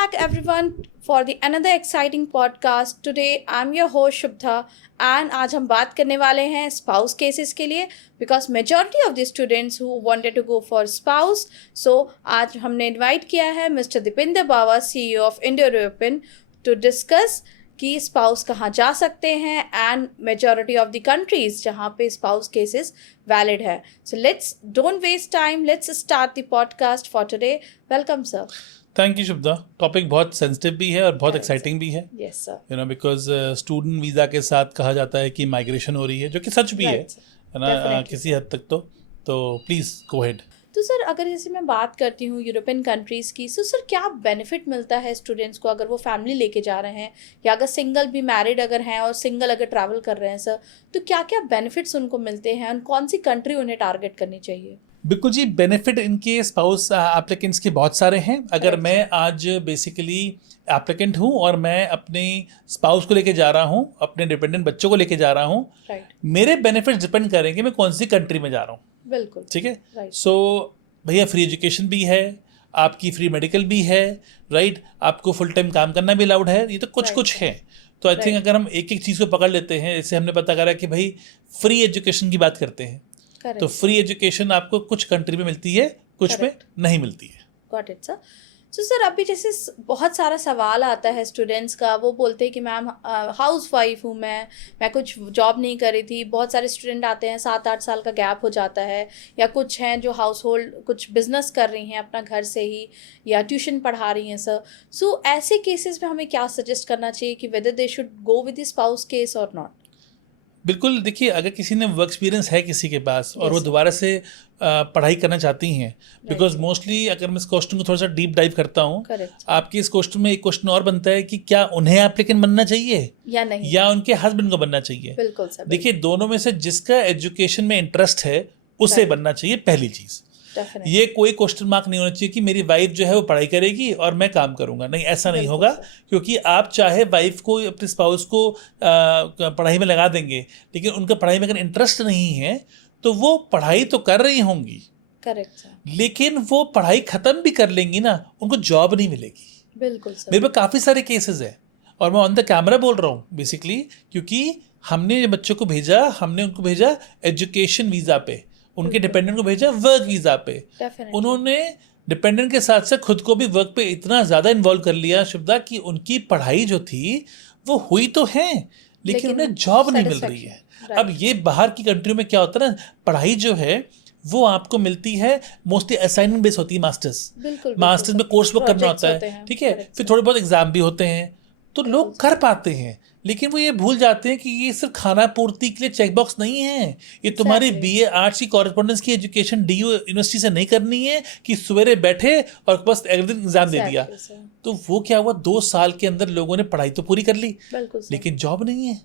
back everyone for the another exciting podcast. Today I'm your host Shubha and आज हम बात करने वाले हैं spouse cases के लिए because majority of the students who wanted to go for spouse. So आज हमने invite किया है Mr. Dipinder Bawa, CEO of Indo-European, to discuss कि स्पाउस कहाँ जा सकते हैं and majority of the countries जहाँ पे स्पाउस केसेस वैलिड है. So let's don't waste time, let's start the podcast for today. Welcome sir. Thank you Shubhada. Topic बहुत sensitive भी है और बहुत एक्साइटिंग भी है. Yes sir. You know because student visa के साथ कहा जाता है कि माइग्रेशन हो रही है, जो कि सच भी है ना किसी हद तक. तो प्लीज़ गो अहेड. तो सर अगर जैसे मैं बात करती हूँ यूरोपियन कंट्रीज़ की, तो सर क्या बेनिफिट मिलता है स्टूडेंट्स को अगर वो फैमिली लेके जा रहे हैं या अगर सिंगल भी मैरिड अगर हैं और सिंगल अगर ट्रैवल कर रहे हैं सर, तो क्या क्या बेनिफिट्स उनको मिलते हैं और कौन सी कंट्री उन्हें टारगेट करनी चाहिए? बिल्कुल जी, बेनिफिट इनके स्पाउस एप्लीकेंट्स के बहुत सारे हैं. अगर मैं आज बेसिकली एप्लीकेंट हूँ और मैं अपने स्पाउस को लेके जा रहा हूँ, अपने डिपेंडेंट बच्चों को लेके जा रहा हूँ, मेरे बेनिफिट्स डिपेंड करेंगे मैं कौन सी कंट्री में जा रहा हूँ. बिल्कुल ठीक है. सो भैया फ्री एजुकेशन भी है, आपकी फ्री मेडिकल भी है, राइट. आपको फुल टाइम काम करना भी अलाउड है. ये तो कुछ है. तो आई थिंक अगर हम एक एक चीज़ को पकड़ लेते हैं, जैसे हमने पता करा कि भाई फ्री एजुकेशन की बात करते हैं. तो फ्री एजुकेशन आपको कुछ कंट्री में मिलती है, कुछ में नहीं मिलती है. Got it sir. So sir अभी जैसे बहुत सारा सवाल आता है स्टूडेंट्स का, वो बोलते हैं कि मैम हाउस वाइफ हूँ मैं कुछ जॉब नहीं करी थी. बहुत सारे स्टूडेंट आते हैं 7-8 साल का गैप हो जाता है, या कुछ हैं जो हाउस होल्ड कुछ बिजनेस कर रही हैं अपना घर से ही या ट्यूशन पढ़ा रही हैं सर. सो ऐसे केसेस में हमें क्या सजेस्ट करना चाहिए कि whether they should go with the spouse case और नॉट? बिल्कुल. देखिए, अगर किसी ने वर्क एक्सपीरियंस है किसी के पास और वो दोबारा से पढ़ाई करना चाहती हैं, बिकॉज मोस्टली अगर मैं इस क्वेश्चन को थोड़ा सा डीप डाइव करता हूँ, आपके इस क्वेश्चन में एक क्वेश्चन और बनता है कि क्या उन्हें एप्लीकेंट बनना चाहिए या नहीं, या उनके हस्बैंड को बनना चाहिए. बिल्कुल सर. देखिए, दोनों में से जिसका एजुकेशन में इंटरेस्ट है उसे बनना चाहिए. पहली चीज़, ये कोई क्वेश्चन मार्क नहीं होना चाहिए कि मेरी वाइफ जो है वो पढ़ाई करेगी और मैं काम करूंगा. नहीं, ऐसा नहीं होगा. क्योंकि आप चाहे वाइफ को, अपने स्पाउस को पढ़ाई में लगा देंगे, लेकिन उनका पढ़ाई में अगर इंटरेस्ट नहीं है तो वो पढ़ाई तो कर रही होंगी, करेक्ट, लेकिन वो पढ़ाई खत्म भी कर लेंगी ना, उनको जॉब नहीं मिलेगी. बिल्कुल सर. मेरे पास काफ़ी सारे केसेस हैं और मैं ऑन द कैमरा बोल रहा हूँ बेसिकली, क्योंकि हमने बच्चों को भेजा, हमने उनको भेजा एजुकेशन वीज़ा पे, उनके डिपेंडेंट को भेजा वर्क वीज़ा पे. उन्होंने डिपेंडेंट के साथ साथ खुद को भी वर्क पे इतना ज़्यादा इन्वॉल्व कर लिया शुभदा कि उनकी पढ़ाई जो थी वो हुई तो है, लेकिन उन्हें जॉब नहीं मिल रही है. अब ये बाहर की कंट्रियों में क्या होता है ना, पढ़ाई जो है वो आपको मिलती है मोस्टली असाइनमेंट बेस होती है. मास्टर्स में कोर्स वर्क करना होता है, ठीक है. फिर थोड़े बहुत एग्जाम भी होते हैं, तो लोग कर पाते हैं, लेकिन वो ये भूल जाते हैं कि ये सिर्फ खाना पूर्ति के लिए चेक बॉक्स नहीं है. ये तुम्हारी बीए आर्ट्स की कॉरेस्पॉन्डेंस की एजुकेशन डीयू यूनिवर्सिटी से नहीं करनी है कि सवेरे बैठे और बस एवरीथिंग एग्जाम दे दिया. तो वो क्या हुआ, 2 साल के अंदर लोगों ने पढ़ाई तो पूरी कर ली, लेकिन जॉब नहीं है,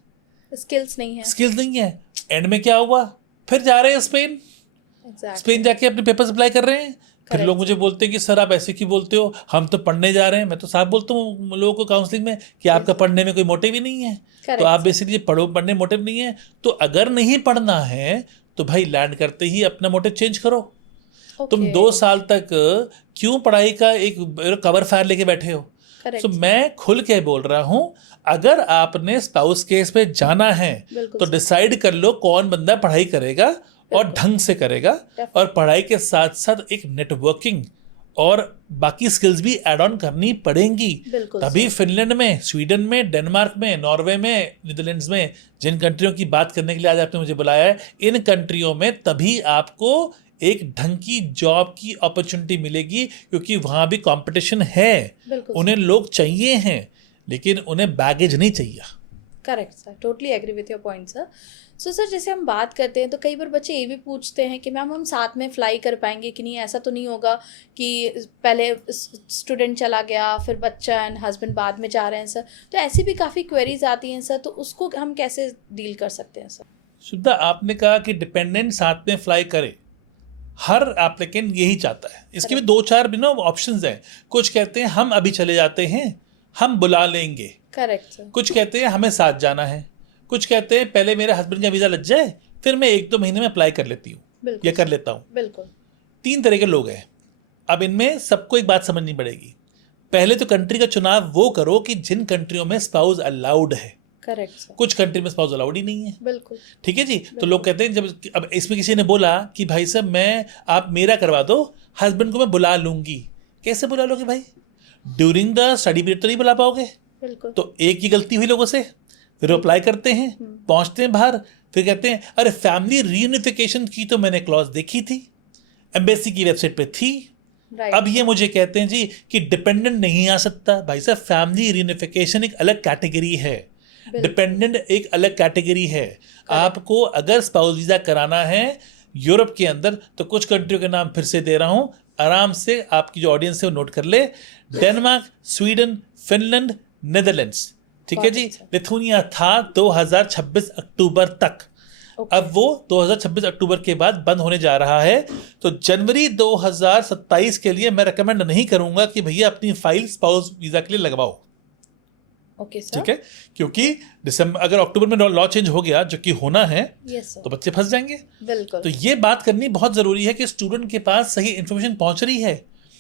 स्किल्स नहीं है. एंड में क्या हुआ, फिर जा रहे हैं स्पेन जाके अपने पेपर्स अप्लाई कर रहे हैं. फिर लोग मुझे बोलते हैं कि सर आप ऐसे क्यों बोलते हो, हम तो पढ़ने जा रहे हैं. मैं तो साफ बोलता हूँ लोगों को काउंसलिंग में कि आपका पढ़ने में कोई मोटिव ही नहीं है. तो आप बेसिकली पढ़ने मोटिव नहीं है. तो अगर नहीं पढ़ना है तो भाई लैंड करते ही अपना मोटिव चेंज करो. तुम 2 साल तक क्यों पढ़ाई का एक कवर फायर लेके बैठे हो? तो मैं खुल के बोल रहा हूँ, अगर आपने स्पाउस केस पे जाना है तो डिसाइड कर लो कौन बंदा पढ़ाई करेगा और ढंग से करेगा, और पढ़ाई के साथ साथ एक नेटवर्किंग और बाकी स्किल्स भी ऐड ऑन करनी पड़ेंगी. तभी फिनलैंड में, स्वीडन में, डेनमार्क में, नॉर्वे में, नीदरलैंड्स में, जिन कंट्रियों की बात करने के लिए आज आपने मुझे बुलाया है, इन कंट्रियों में तभी आपको एक ढंग की जॉब की अपॉर्चुनिटी मिलेगी, क्योंकि वहाँ भी कंपटीशन है. उन्हें लोग चाहिए हैं, लेकिन उन्हें बैगेज नहीं चाहिए. Correct sir, totally agree with your point sir. So sir जैसे हम बात करते हैं तो कई बार बच्चे ये भी पूछते हैं कि मैम हम साथ में फ्लाई कर पाएंगे कि नहीं. ऐसा तो नहीं होगा कि पहले स्टूडेंट चला गया फिर बच्चा एंड हस्बैंड बाद में जा रहे हैं सर. तो ऐसी भी काफ़ी क्वेरीज आती हैं सर, तो उसको हम कैसे डील कर सकते हैं सर? शुद्धा, आपने कहा कि डिपेंडेंट साथ में फ्लाई करे, हर एप्लीकेंट यही चाहता है. इसके भी 2-4 भी ना ऑप्शंस हैं. कुछ कहते हैं हम अभी चले जाते हैं, हम बुला लेंगे. Correct sir. कुछ कहते हैं हमें साथ जाना है. कुछ कहते हैं पहले मेरे हस्बैंड का वीज़ा लग जाए फिर मैं 1-2 महीने में अप्लाई कर लेती हूँ या कर लेता हूँ. बिल्कुल. 3 तरह के लोग हैं. अब इनमें सबको एक बात समझनी पड़ेगी. पहले तो कंट्री का चुनाव वो करो कि जिन कंट्रियों में स्पाउस अलाउड है। करेक्ट। कुछ कंट्री में स्पाउस अलाउड ही नहीं है। बिल्कुल। ठीक है जी। तो लोग कहते हैं जब अब इसमें किसी ने बोला कि भाई साहब आप मेरा करवा दो, हस्बैंड को मैं बुला लूंगी। कैसे बुला लोगे भाई? ड्यूरिंग द स्टडी पीरियड तो नहीं बुला पाओगे। बिल्कुल। तो एक ही गलती हुई लोगों से, फिर वो अप्लाई करते हैं, पहुंचते हैं बाहर, फिर कहते हैं अरे फैमिली रीयूनिफिकेशन की तो मैंने क्लॉज देखी थी, एम्बेसी की वेबसाइट पे थी। अब ये मुझे कहते हैं जी कि डिपेंडेंट नहीं आ सकता। भाई साहब फैमिली रीयूनिफिकेशन एक अलग कैटेगरी है, डिपेंडेंट एक अलग कैटेगरी है। आपको अगर स्पाउस वीजा कराना है यूरोप के अंदर तो कुछ कंट्रियों के नाम फिर से दे रहा हूं, आराम से आपकी जो ऑडियंस है वो नोट कर ले। Denmark, Sweden, Finland, Netherlands. ठीक है जी। लिथुनिया था 2026 अक्टूबर तक। अब वो 2026 अक्टूबर के बाद बंद होने जा रहा है। तो जनवरी 2027 के लिए मैं रेकमेंड नहीं करूंगा कि भैया अपनी फाइल स्पाउस वीजा के लिए लगवाओ। Okay sir. ठीक है, क्योंकि दिसंबर अगर अक्टूबर में लॉ चेंज हो गया, जो कि होना है, तो बच्चे फंस जाएंगे। बिल्कुल। तो ये बात करनी बहुत जरूरी है कि स्टूडेंट के पास सही इन्फॉर्मेशन पहुंच रही है।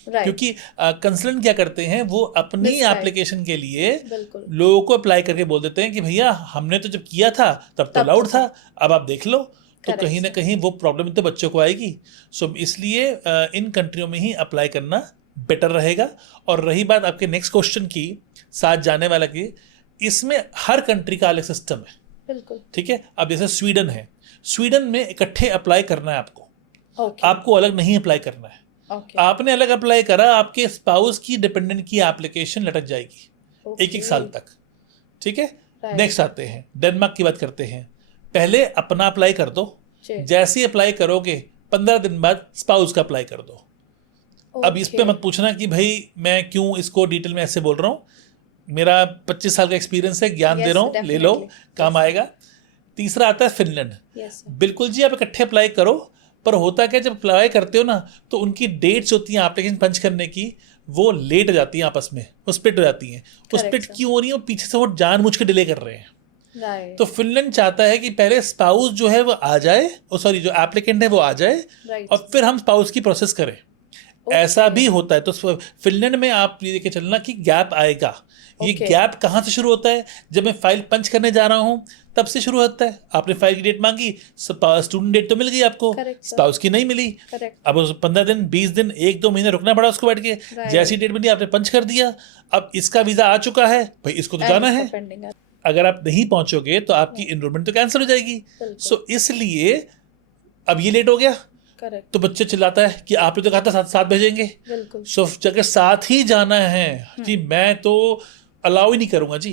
क्योंकि कंसल्टेंट क्या करते हैं, वो अपनी एप्लीकेशन के लिए लोगों को अप्लाई करके बोल देते हैं कि भैया हमने तो जब किया था तब तो अलाउड था, अब आप देख लो। तो कहीं ना कहीं वो प्रॉब्लम तो बच्चों को आएगी। सो इसलिए इन कंट्रियों में ही अप्लाई करना बेटर रहेगा। और रही बात आपके नेक्स्ट क्वेश्चन की, साथ जाने वाला की, इसमें हर कंट्री का अलग सिस्टम है। बिल्कुल। ठीक है। अब जैसे स्वीडन है, स्वीडन में इकट्ठे अप्लाई करना है आपको। आपको अलग नहीं अप्लाई करना है। आपने अलग अप्लाई करा, आपके स्पाउस की डिपेंडेंट की एप्लीकेशन लटक जाएगी एक साल तक। ठीक है। नेक्स्ट आते हैं, डेनमार्क की बात करते हैं। पहले अपना अप्लाई कर दो, जैसे ही अप्लाई करोगे 15 दिन बाद स्पाउस का अप्लाई कर दो। अब इस पे मत पूछना कि भाई मैं क्यों इसको डिटेल में ऐसे बोल रहा हूँ, मेरा 25 साल का एक्सपीरियंस है, ज्ञान दे रहा हूँ, ले लो, काम आएगा। तीसरा आता है फिनलैंड। बिल्कुल जी, आप इकट्ठे अप्लाई करो, पर होता क्या, जब अप्लाई करते हो ना तो उनकी डेट्स होती हैं एप्लीकेशन पंच करने की, वो लेट हो जाती हैं, आपस में वो स्प्लिट हो जाती हैं। वो स्प्लिट क्यों हो रही है? पीछे से वो जानबूझ के डिले कर रहे हैं। तो फिनलैंड चाहता है कि पहले स्पाउस जो है वो आ जाए, सॉरी जो एप्लीकेंट है वो आ जाए, और फिर हम स्पाउस की प्रोसेस करें। ऐसा भी होता है। तो फिनलैंड में आप ये देखे चलना कि गैप आएगा। ये गैप कहाँ से शुरू होता है? जब मैं फाइल पंच करने जा रहा हूँ तब से शुरू होता है। आपने फाइल की डेट मांगी, स्टूडेंट डेट तो मिल गई आपको, स्पाउस की नहीं मिली। अब 15 दिन, 20 दिन, 1-2 महीने रुकना पड़ा उसको बैठ के। जैसी डेट मिली आपने पंच कर दिया, अब इसका वीजा आ चुका है, भाई इसको तो जाना है। अगर आप नहीं पहुंचोगे तो आपकी एनरोलमेंट तो कैंसिल हो जाएगी। सो इसलिए अब ये लेट हो गया। तो बच्चे चिल्लाता है कि आपने तो कहा था साथ भेजेंगे। सो अगर साथ ही जाना है जी, मैं तो अलाउ ही नहीं करूंगा जी।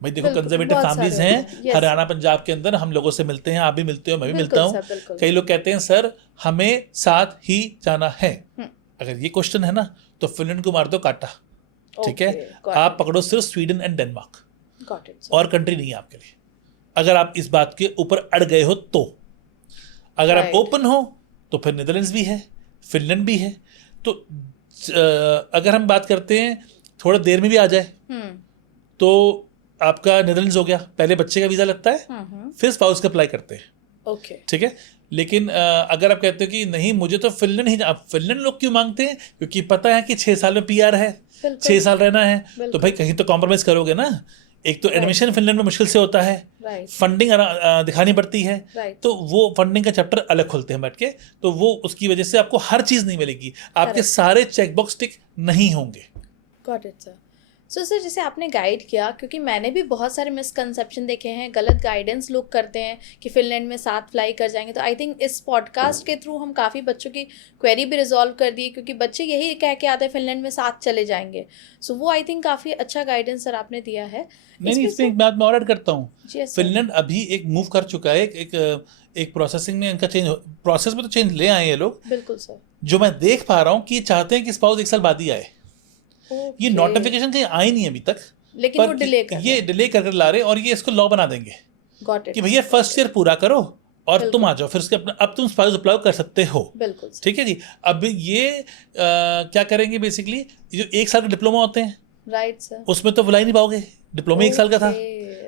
भाई देखो, कंजर्वेटिव फैमिलीज हैं हरियाणा पंजाब के अंदर, हम लोगों से मिलते हैं, आप भी मिलते हो, मैं भी मिलता हूँ। कई लोग कहते हैं सर हमें साथ ही जाना है। अगर ये क्वेश्चन है ना तो फिनलैंड को मार दो काटा। ठीक है। आप पकड़ो सिर्फ स्वीडन एंड डेनमार्क, और कंट्री नहीं है आपके लिए, अगर आप इस बात के ऊपर अड़ गए हो तो। अगर आप ओपन हो तो फिर नेदरलैंड्स भी है, फिनलैंड भी है। तो अगर हम बात करते हैं थोड़ा देर में भी आ जाए तो आपका नेदरलैंड्स हो गया, पहले बच्चे का वीज़ा लगता है, फिर स्पाउस का अप्लाई करते हैं। ठीक है। लेकिन अगर आप कहते हो कि नहीं मुझे तो फिनलैंड ही, आप फिनलैंड लोग क्यों मांगते हैं? क्योंकि पता है कि 6 साल में PR है, 6 साल रहना है, तो भाई कहीं तो कॉम्प्रोमाइज करोगे ना। एक तो एडमिशन फिनलैंड में मुश्किल से होता है, फंडिंग दिखानी पड़ती है, तो वो फंडिंग का चैप्टर अलग खोलते हैं बैठ के, तो वो उसकी वजह से आपको हर चीज़ नहीं मिलेगी, आपके सारे चेकबॉक्स टिक नहीं होंगे। Got it sir. So sir, जैसे आपने गाइड किया, क्योंकि मैंने भी बहुत सारे मिसकंसेप्शन देखे हैं, गलत गाइडेंस लोग करते हैं कि फिनलैंड में साथ फ्लाई कर जाएंगे। तो आई थिंक इस पॉडकास्ट के थ्रू हम काफ़ी बच्चों की क्वेरी भी रिजॉल्व कर दी, क्योंकि बच्चे यही कह के आते हैं फिनलैंड में साथ चले जाएंगे। सो वो आई थिंक काफ़ी अच्छा गाइडेंस सर आपने दिया है। नहीं, इसमें एक बात मैं और ऐड करता हूँ। फिनलैंड अभी एक मूव कर चुका है, एक प्रोसेसिंग में इनका चेंज, प्रोसेस में तो चेंज ले आए ये लोग। बिल्कुल सर। जो मैं देख पा रहा हूँ कि चाहते हैं कि स्पाउस 1 साल बाद ही आए। ये नोटिफिकेशन कहीं आई नहीं अभी तक, लेकिन वो डिले कर ला रहे, और ये इसको लॉ बना देंगे कि भैया फर्स्ट ईयर पूरा करो और तुम आ जाओ, फिर उसके अब तुम स्पाउस अप्लाई कर सकते हो। बिल्कुल। ठीक है जी। अब ये क्या करेंगे बेसिकली, जो 1 साल के डिप्लोमा होते हैं, राइट सर, उसमें तो बुला ही नहीं पाओगे। डिप्लोमा 1 साल का था,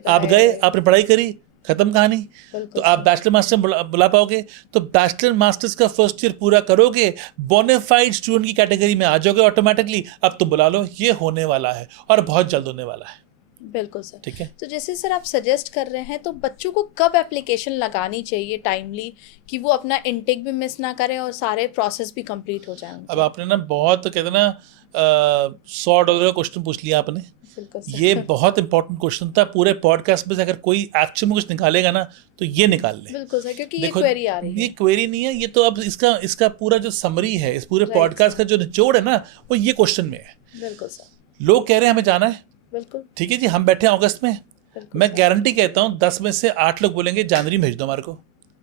आप गए, आपने पढ़ाई करी, खत्म कहानी। तो आप बैचलर मास्टर बुला पाओगे तो बैचलर मास्टर्स का फर्स्ट ईयर पूरा करोगे, बोनाफाइड स्टूडेंट की कैटेगरी में आ जाओगे ऑटोमेटिकली। अब तो बुला लो, ये होने वाला है और बहुत जल्द होने वाला है। बिल्कुल सर। ठीक है, तो जैसे सर आप सजेस्ट कर रहे हैं, तो बच्चों को कब एप्लीकेशन लगानी चाहिए टाइमली, कि वो अपना इनटेक भी मिस ना करें और सारे प्रोसेस भी कंप्लीट हो जाएं? अब आपने ना बहुत कहते हैं ना $100 का क्वेश्चन पूछ लिया आपने। ये बहुत इंपॉर्टेंट क्वेश्चन था। पूरे पॉडकास्ट में से अगर कोई एक्शन में कुछ निकालेगा ना तो ये निकाल ले। बिल्कुल सर, क्योंकि ये क्वेरी आ रही है। ये क्वेरी नहीं है, ये तो अब इसका पूरा जो समरी है, इस पूरे पॉडकास्ट का जो निचोड़ है ना, वो ये क्वेश्चन में है। बिल्कुल सर। लोग कह रहे हैं हमें जाना है, बिल्कुल ठीक है जी, हम बैठे हैं अगस्त में, मैं गारंटी कहता हूँ 10 में से 8 लोग बोलेंगे जनवरी भेज दो हमारे को।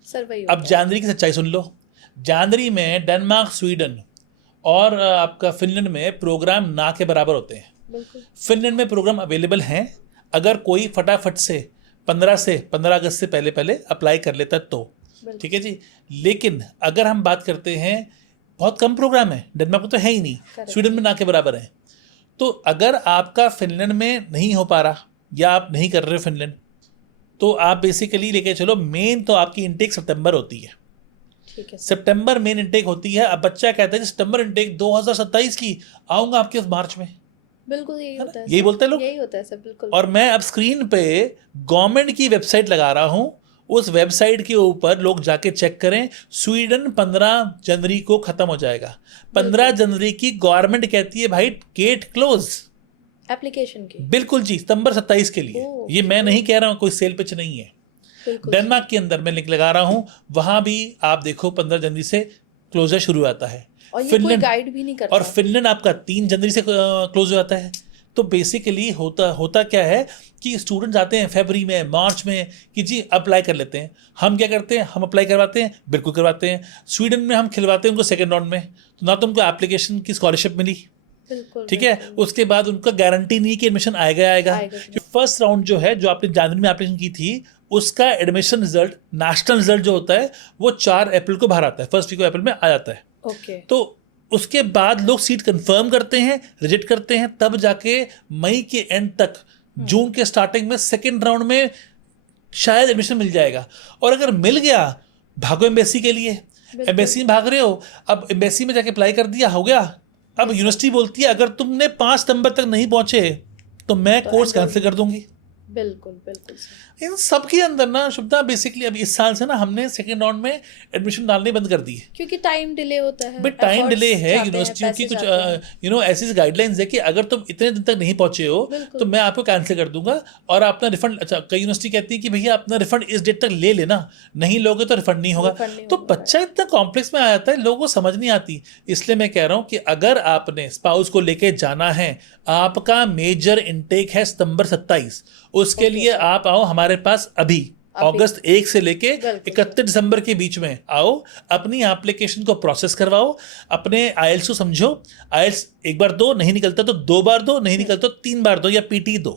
सर वही अब जनवरी की सच्चाई सुन लो। जनवरी में डेनमार्क, स्वीडन और आपका फिनलैंड में प्रोग्राम ना के बराबर होते हैं। फिनलैंड में प्रोग्राम अवेलेबल हैं, अगर कोई फटाफट से 15 अगस्त से पहले अप्लाई कर लेता तो, ठीक है जी। लेकिन अगर हम बात करते हैं, बहुत कम प्रोग्राम है, डेनमार्क में तो है ही नहीं, स्वीडन में ना के बराबर है। तो अगर आपका फिनलैंड में नहीं हो पा रहा या आप नहीं कर रहे फिनलैंड, तो आप बेसिकली लेके चलो, मेन तो आपकी इनटेक सितंबर होती है। ठीक है, सितंबर मेन इनटेक होती है। अब बच्चा कहता है सितंबर इनटेक 2027 की, आऊँगा आपके मार्च में। बिल्कुल यही होता है, यही बोलते हैं लोग, यही होता है सर। बिल्कुल। और मैं अब स्क्रीन पे गवर्नमेंट की वेबसाइट लगा रहा हूँ, उस वेबसाइट के ऊपर लोग जाके चेक करें, स्वीडन 15 जनवरी को खत्म हो जाएगा। 15 जनवरी की गवर्नमेंट कहती है भाई गेट क्लोज एप्लीकेशन की। बिल्कुल जी, सितंबर 27 के लिए। ये मैं नहीं कह रहा हूँ, कोई सेल पिच नहीं है। डेनमार्क के अंदर मैं लिंक लगा रहा हूँ, वहां भी आप देखो 15 जनवरी से क्लोजर शुरू आता है। और ये कोई गाइड भी नहीं करता। और फिनलैंड आपका 3 जनवरी से क्लोज हो जाता है। तो बेसिकली होता क्या है कि स्टूडेंट्स आते हैं फरवरी में, मार्च में कि जी अप्लाई कर लेते हैं। हम क्या करते हैं, हम अप्लाई करवाते हैं, बिल्कुल करवाते हैं। स्वीडन में हम खिलवाते हैं उनको सेकेंड राउंड में, तो ना तो उनको एप्लीकेशन की स्कॉलरशिप मिली, ठीक है, उसके बाद उनका गारंटी नहीं कि एडमिशन आएगा। फर्स्ट राउंड जो है, जो आपने जनवरी में एप्लीकेशन की थी, उसका एडमिशन रिजल्ट, नेशनल रिजल्ट जो होता है, वो 4 अप्रैल को बाहर आता है, फर्स्ट वीक ऑफ अप्रैल में आ जाता है। तो उसके बाद लोग सीट कंफर्म करते हैं, रिजेक्ट करते हैं, तब जाके मई के एंड तक, जून के स्टार्टिंग में सेकेंड राउंड में शायद एडमिशन मिल जाएगा। और अगर मिल गया, भागो एम्बेसी के लिए, एम्बेसी में भाग रहे हो, अब एम्बेसी में जाके अप्लाई कर दिया, हो गया। अब यूनिवर्सिटी बोलती है अगर तुमने 5 सितंबर तक नहीं पहुंचे तो मैं कोर्स कैंसिल कर दूंगी। बिल्कुल इन सब के अंदर ना शुभदा, बेसिकली अभी इस साल से ना हमने सेकेंड राउंड में एडमिशन डालने बंद कर दी है, क्योंकि टाइम डिले होता है। बट टाइम डिले है, यूनिवर्सिटियों की कुछ ऐसी गाइडलाइंस है कि अगर तुम इतने दिन तक नहीं पहुंचे हो तो मैं आपको कैंसिल कर दूंगा और अपना रिफंड। अच्छा, कई यूनिवर्सिटी कहती है कि भैया अपना रिफंड इस डेट तक ले लेना, नहीं लोगे तो रिफंड नहीं होगा। तो बच्चा इतना कॉम्प्लेक्स में आ जाता है, लोगों को समझ नहीं आती। इसलिए मैं कह रहा हूँ कि अगर आपने स्पाउस को लेके जाना है, आपका मेजर इनटेक है सितंबर 27, उसके लिए आप आओ हमारे पास अभी, अगस्त 1 से लेके 31 दिसंबर के बीच में आओ, अपनी एप्लीकेशन को प्रोसेस करवाओ, अपने आईएलटीएस को समझो। आईएलटीएस 1 बार दो, नहीं निकलता तो 2 बार दो, नहीं निकलता तो 3 बार दो, या पीटी दो,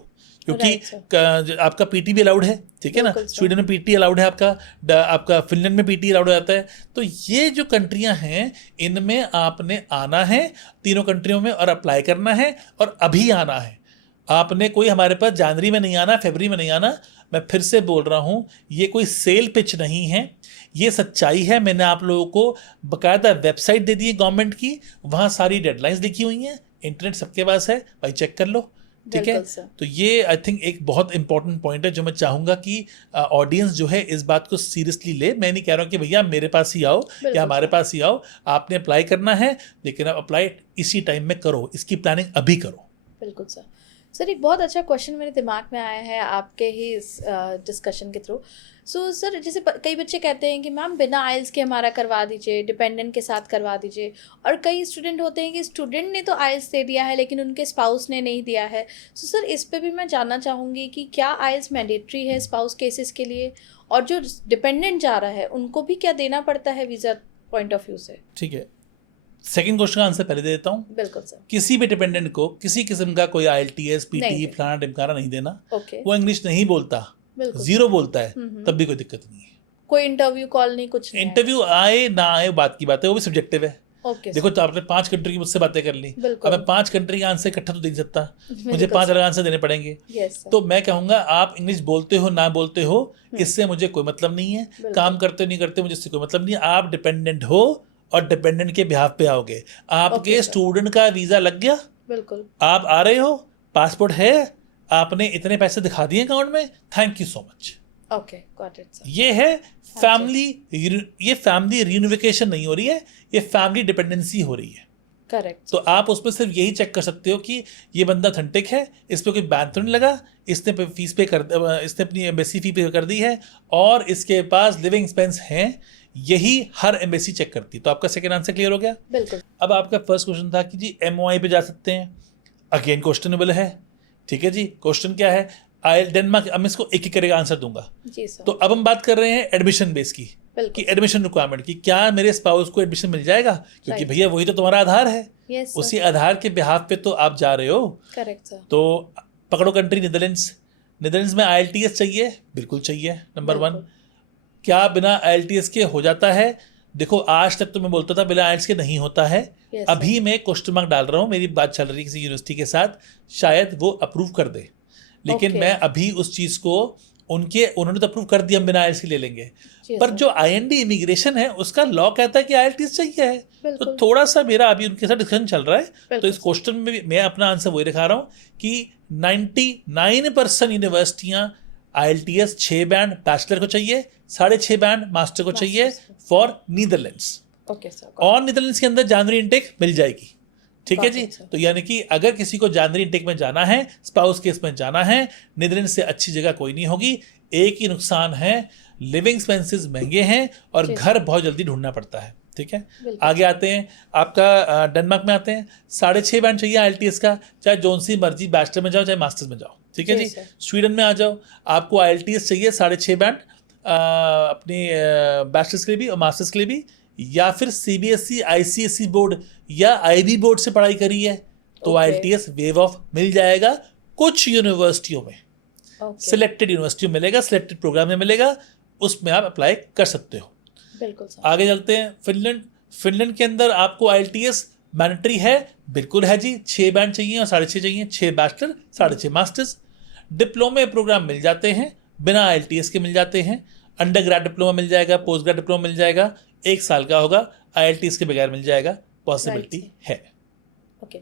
क्योंकि आपका पीटी भी अलाउड है, ठीक है ना। स्वीडन में पीटी अलाउड है, आपका फिनलैंड में पीटी अलाउड हो जाता है। तो ये जो कंट्रियां हैं, इनमें आपने आना है, तीनों कंट्रियों में, और अप्लाई करना है, और अभी आना है। आपने कोई हमारे पास जनवरी में नहीं आना, फरवरी में नहीं आना। मैं फिर से बोल रहा हूँ, ये कोई सेल पिच नहीं है, ये सच्चाई है। मैंने आप लोगों को बकायदा वेबसाइट दे दी है गवर्नमेंट की, वहाँ सारी डेडलाइंस लिखी हुई हैं, इंटरनेट सबके पास है भाई, चेक कर लो, ठीक है। तो ये आई थिंक एक बहुत इंपॉर्टेंट पॉइंट है जो मैं चाहूँगा कि ऑडियंस जो है इस बात को सीरियसली ले। मैं नहीं कह रहा हूँ कि भैया मेरे पास ही आओ या हमारे पास ही आओ, आपने अप्लाई करना है, लेकिन आप अप्लाई इसी टाइम में करो, इसकी प्लानिंग अभी करो। बिल्कुल सर। सर एक बहुत अच्छा क्वेश्चन मेरे दिमाग में आया है आपके ही इस डिस्कशन के थ्रू। सो सर, जैसे कई बच्चे कहते हैं कि मैम बिना आइल्स के हमारा करवा दीजिए, डिपेंडेंट के साथ करवा दीजिए, और कई स्टूडेंट होते हैं कि स्टूडेंट ने तो आइल्स दे दिया है लेकिन उनके स्पाउस ने नहीं दिया है। सो सर इस पे भी मैं जानना चाहूँगी कि क्या आइल्स मैंडेटरी है स्पाउस केसेस के लिए, और जो डिपेंडेंट जा रहा है उनको भी क्या देना पड़ता है वीज़ा पॉइंट ऑफ व्यू से? ठीक है, सेकंड क्वेश्चन का आंसर पहले दे देता हूँ। बिल्कुल सर। किसी भी डिपेंडेंट को किसी किस्म का कोई आईएलटीएस, पीटी, फलाना ढिमकाना नहीं देना। वो इंग्लिश नहीं बोलता, जीरो बोलता है, तब भी कोई दिक्कत नहीं है। कोई इंटरव्यू कॉल नहीं, कुछ नहीं, इंटरव्यू आए ना आए बात की बात है, वो भी सब्जेक्टिव है। Okay, देखो तो आपने 5 कंट्री की मुझसे बातें कर ली, बिल्कुल। अब मैं 5 कंट्री का आंसर इकट्ठा तो दे नहीं सकता, मुझे बिल्कुल 5 अलग आंसर देने पड़ेंगे। Yes sir. तो मैं कहूँगा आप इंग्लिश बोलते हो ना बोलते हो इससे मुझे कोई मतलब नहीं है, काम करते हो नहीं करते मुझे इससे कोई मतलब नहीं है। आप डिपेंडेंट हो और डिपेंडेंट के बिहाफ पे आओगे। आपके Okay, sir. स्टूडेंट का वीज़ा लग गया, बिल्कुल। आप आ रहे हो, पासपोर्ट है, आपने इतने पैसे दिखा दिए अकाउंट में, thank you so much. Okay, got it sir. ये है ये फैमिली रियूनिफिकेशन नहीं हो रही है, ये फैमिली डिपेंडेंसी हो रही है। करेक्ट। तो आप उसमें सिर्फ यही चेक कर सकते हो कि ये बंदा ऑथेंटिक है, इस पर कोई बैन तो नहीं लगा, इसने अपनी एम्बेसी फी पे कर दी है और इसके पास लिविंग एक्सपेंस हैं। यही हर एम्बेसी चेक करती है। तो आपका सेकंड आंसर क्लियर हो गया। बिल्कुल। अब आपका फर्स्ट क्वेश्चन था कि जी MOI पे जा सकते हैं, अगेन क्वेश्चनेबल है, ठीक है जी। क्वेश्चन क्या है, डेनमार्क, अब मैं इसको एक एक करेगा आंसर दूंगा। जी सर। तो अब हम बात कर रहे हैं एडमिशन बेस की, कि एडमिशन रिक्वायरमेंट की, क्या मेरे स्पाउस को एडमिशन मिल जाएगा, क्योंकि Right. भैया वही तो तुम्हारा आधार है, यस सर। उसी आधार के बिहाफ पे तो आप जा रहे हो। Correct sir. तो पकड़ो कंट्री नीदरलैंड्स। नीदरलैंड्स में IELTS चाहिए, बिल्कुल चाहिए, नंबर 1। क्या बिना IELTS के हो जाता है? देखो आज तक तो मैं बोलता था बिना IELTS के नहीं होता है। Yes, अभी मैं क्वेश्चन मार्क डाल रहा हूँ, मेरी बात चल रही है किसी यूनिवर्सिटी के साथ, शायद वो अप्रूव कर दे, लेकिन Okay. मैं अभी उस चीज़ को उन्होंने तो अप्रूव कर दिया, हम बिना IELTS के ले लेंगे। जी पर सर। जो IND इमिग्रेशन है उसका लॉ कहता है कि IELTS चाहिए है। तो बिल्कुल। थोड़ा सा मेरा अभी उनके साथ डिस्कशन चल रहा है। तो बिल्कुल इस क्वेश्चन में भी मैं अपना आंसर वही दिखा रहा हूँ कि 99% यूनिवर्सिटियाँ IELTS 6 बैंड बैचलर को चाहिए, 6.5 बैंड मास्टर को चाहिए फॉर नीदरलैंड्स। Okay sir. और नीदरलैंड्स के अंदर जानवरी इनटेक मिल जाएगी, ठीक है Got जी। it, sir. तो यानी कि अगर किसी को जानवरी इनटेक में जाना है, स्पाउस केस में जाना है, नीदरलैंड से अच्छी जगह कोई नहीं होगी। एक ही नुकसान है, लिविंग एक्सपेंसेस महंगे हैं और घर बहुत जल्दी ढूंढना पड़ता है, ठीक है। आगे आते हैं, आपका डेनमार्क में आते हैं, 6.5 बैंड चाहिए IELTS का, चाहे जोन सी मर्जी बैचलर में जाओ चाहे मास्टर्स में जाओ, ठीक है जी। स्वीडन में आ जाओ, आपको IELTS चाहिए 6.5 बैंड, अपनी बैचलर्स के लिए भी और मास्टर्स के लिए भी, या फिर CBSE ICSE बोर्ड या IB बोर्ड से पढ़ाई करी है तो IELTS वेव ऑफ मिल जाएगा कुछ यूनिवर्सिटियों में, सिलेक्टेड यूनिवर्सिटी में मिलेगा, सिलेक्टेड प्रोग्राम में मिलेगा, उसमें आप अप्लाई कर सकते हो। बिल्कुल सर। आगे चलते हैं, फिनलैंड के अंदर आपको IELTS मैंडेटरी है, बिल्कुल है जी। 6 बैंड चाहिए और 6.5 चाहिए, 6 बैचलर 6.5 मास्टर्स। डिप्लोमे प्रोग्राम मिल जाते हैं, बिना IELTS के मिल जाते हैं। अंडर ग्रेड डिप्लोमा मिल जाएगा, पोस्ट ग्रेड डिप्लोमा मिल जाएगा, 1 साल का होगा, IELTS के बगैर मिल जाएगा, पॉसिबिलिटी है। ओके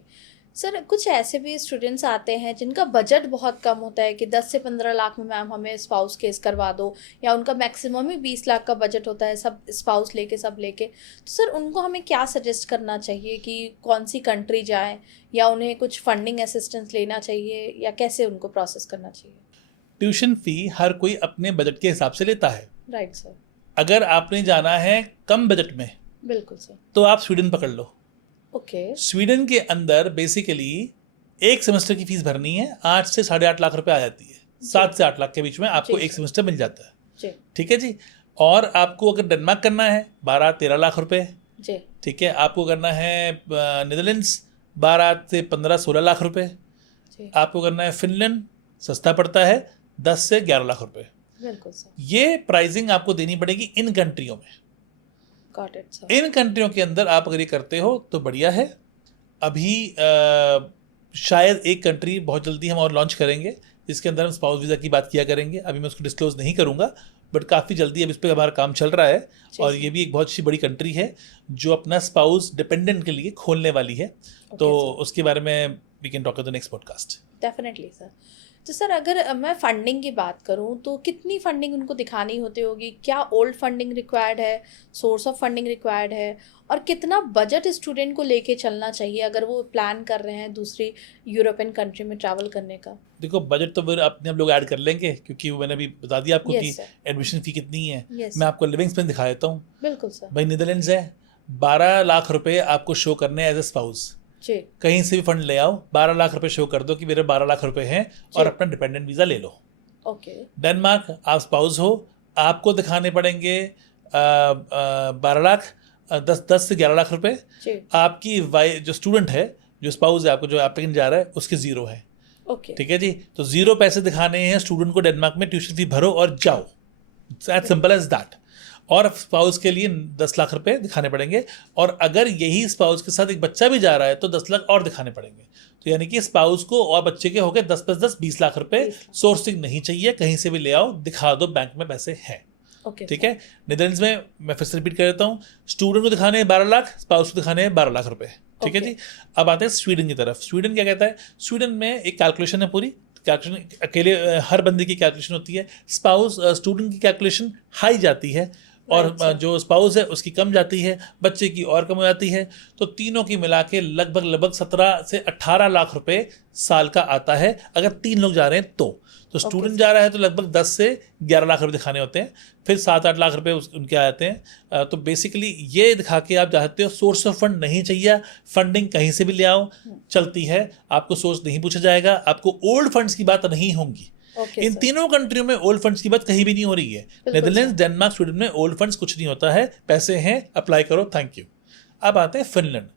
सर, कुछ ऐसे भी स्टूडेंट्स आते हैं जिनका बजट बहुत कम होता है कि 10 से 15 लाख में मैम हमें स्पाउस केस करवा दो, या उनका मैक्सिमम ही 20 लाख का बजट होता है, सब स्पाउस लेके सब लेके। तो सर उनको हमें क्या सजेस्ट करना चाहिए कि कौन सी कंट्री जाएं, या उन्हें कुछ फंडिंग असिस्टेंस लेना चाहिए, या कैसे उनको प्रोसेस करना चाहिए? ट्यूशन फी हर कोई अपने बजट के हिसाब से लेता है। Right sir. अगर आपने जाना है कम बजट में, बिल्कुल सर, तो आप स्वीडन पकड़ लो। ओके। स्वीडन के अंदर बेसिकली एक सेमेस्टर की फीस भरनी है, 8 से 8.5 लाख रुपए आ जाती है, 7 से 8 लाख के बीच में आपको एक सेमेस्टर मिल जाता है, ठीक है जी। और आपको अगर डेनमार्क करना है 12-13 लाख रुपए, ठीक है। आपको करना है नीदरलैंड्स 12 से 15-16 लाख रुपए, आपको करना है फिनलैंड, सस्ता पड़ता है 10 से 11 लाख रुपए। बिल्कुल सर। ये प्राइसिंग आपको देनी पड़ेगी इन कंट्रियों में। Got it, sir. इन कंट्रियों के अंदर आप अगर ये करते हो तो बढ़िया है। अभी शायद एक कंट्री बहुत जल्दी हम और लॉन्च करेंगे जिसके अंदर हम स्पाउस वीज़ा की बात किया करेंगे, अभी मैं उसको डिस्क्लोज नहीं करूंगा, बट काफ़ी जल्दी अब इस पर हमारा काम चल रहा है। और ये भी एक बहुत अच्छी बड़ी कंट्री है जो अपना स्पाउस डिपेंडेंट के लिए खोलने वाली है। तो उसके बारे में we can talk in the next podcast. Definitely sir. तो सर अगर मैं फंडिंग की बात करूं तो कितनी फंडिंग उनको दिखानी होती होगी? क्या ओल्ड फंडिंग रिक्वायर्ड है, सोर्स ऑफ फंडिंग रिक्वायर्ड है, और कितना बजट स्टूडेंट को लेके चलना चाहिए अगर वो प्लान कर रहे हैं दूसरी यूरोपियन कंट्री में ट्रैवल करने का? देखो बजट तो फिर अपने आप लोग ऐड कर लेंगे, क्योंकि वो मैंने अभी बता दिया आपको कि एडमिशन फी कितनी है। मैं आपको लिविंग एक्सपेंस दिखा देता हूँ। बिल्कुल सर। भाई नीदरलैंड्स है, 12 लाख रुपए आपको शो करने एज ए स्पाउस। कहीं से भी फंड ले आओ, 12 लाख रुपए शो कर दो कि मेरे 12 लाख रुपए हैं, और अपना डिपेंडेंट वीज़ा ले लो। ओके। डेनमार्क आप स्पाउस हो, आपको दिखाने पड़ेंगे 12 लाख, 10 से 11 लाख रुपए। आपकी जो स्टूडेंट है, जो स्पाउस है आपको, जो एप्लीकेंट जा रहा है, उसके 0 है। ठीक है जी। तो 0 पैसे दिखाने हैं स्टूडेंट को डेनमार्क में, ट्यूशन फी भरो और जाओ, एज सिंपल एज दैट। और स्पाउस के लिए 10 लाख रुपए दिखाने पड़ेंगे, और अगर यही स्पाउस के साथ एक बच्चा भी जा रहा है तो 10 लाख और दिखाने पड़ेंगे। तो यानी कि स्पाउस को और बच्चे के हो गए 10 + 10 20 लाख रुपए। सोर्सिंग नहीं चाहिए, कहीं से भी ले आओ, दिखा दो बैंक में पैसे हैं। ठीक है। नीदरलैंड्स में मैं फिर से रिपीट कर देता हूँ, स्टूडेंट को दिखाने हैं 12 लाख, स्पाउस को दिखाने हैं 12 लाख रुपए। ठीक है जी। अब आते हैं स्वीडन की तरफ। स्वीडन क्या कहता है? स्वीडन में एक कैलकुलेशन है, पूरी कैलकुलेशन अकेले हर बंदे की कैलकुलेशन होती है। स्पाउस स्टूडेंट की कैलकुलेशन हाई जाती है और जो स्पाउस है उसकी कम जाती है, बच्चे की और कम हो जाती है। तो तीनों की मिला के लगभग 17 से 18 लाख रुपए साल का आता है अगर 3 लोग जा रहे हैं तो स्टूडेंट जा रहा है तो लगभग 10 से 11 लाख रुपए दिखाने होते हैं, फिर 7-8 लाख रुपए उनके आ जाते हैं। तो बेसिकली ये दिखा के आप चाहते हो सोर्स ऑफ फंड नहीं चाहिए, फंडिंग कहीं से भी ले आओ, चलती है, आपको सोर्स नहीं पूछा जाएगा, आपको ओल्ड फंड्स की बात नहीं होगी। इन तीनों कंट्रियों में ओल्ड फंड्स की बात कहीं भी नहीं हो रही है। नेदरलैंड्स, डेनमार्क, स्वीडन में ओल्ड फंड्स कुछ नहीं होता है, पैसे हैं, अप्लाई करो, थैंक यू। अब आते हैं फिनलैंड।